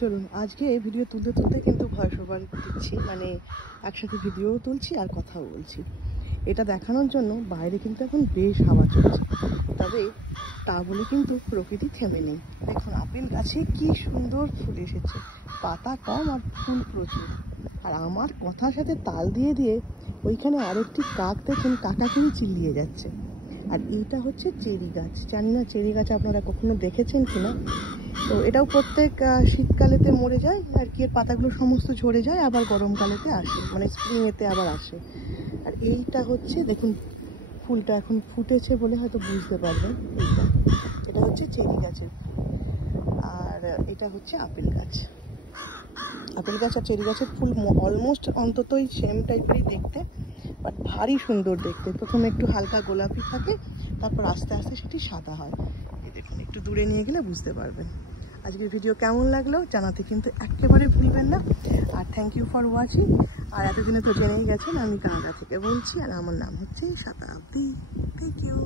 চলুন আজকে ভিডিও তুলতে তুলতে কিন্তু ভয়েস ওভার দিচ্ছি, মানে একসাথে ভিডিও তুলছি আর কথাও বলছি। এটা দেখানোর জন্য বাইরে কিন্তু এখন বেশ হাওয়া চলছে, তবে তা বলে কিন্তু প্রকৃতি থেমে নেই। দেখুন আপেল গাছে কি সুন্দর ফুল এসেছে, পাতা কম আর ফুল প্রচুর। আর আমার কথার সাথে তাল দিয়ে দিয়ে ওইখানে আরেকটি কাক দেখুন কাকাকেই চিল্লিয়ে যাচ্ছে। আর এইটা হচ্ছে চেরি গাছ, জানি না চেরি গাছ আপনারা কখনো দেখেছেন কিনা। তো এটাও প্রত্যেক শীতকালেতে মরে যায় আর কি, এর পাতাগুলো সমস্ত ঝরে যায়, আবার গরমকালেতে আসে, মানে স্প্রিংয়েতে আবার আসে। আর এইটা হচ্ছে দেখুন ফুলটা এখন ফুটেছে বলে হয়তো বুঝতে পারবেন, এটা হচ্ছে চেরি গাছের ফুল। আর এটা হচ্ছে আপেল গাছ। আপেল গাছ আর চেরি গাছের ফুল অলমোস্ট অন্ততই সেম টাইপেরই দেখতে, বাট ভারী সুন্দর দেখতে। প্রথমে একটু হালকা গোলাপি থাকে, তারপর আস্তে আস্তে সেটি সাদা হয়। এই দেখুন একটু দূরে নিয়ে গেলে বুঝতে পারবেন। আজকের ভিডিও কেমন লাগলো জানাতে কিন্তু একেবারে ভুলবেন না। আর থ্যাংক ইউ ফর ওয়াচিং। আর এতদিনে তো জেনেই গেছেন আমি কানাডা থেকে বলছি, আর আমার নাম হচ্ছে শতাব্দী। Thank you.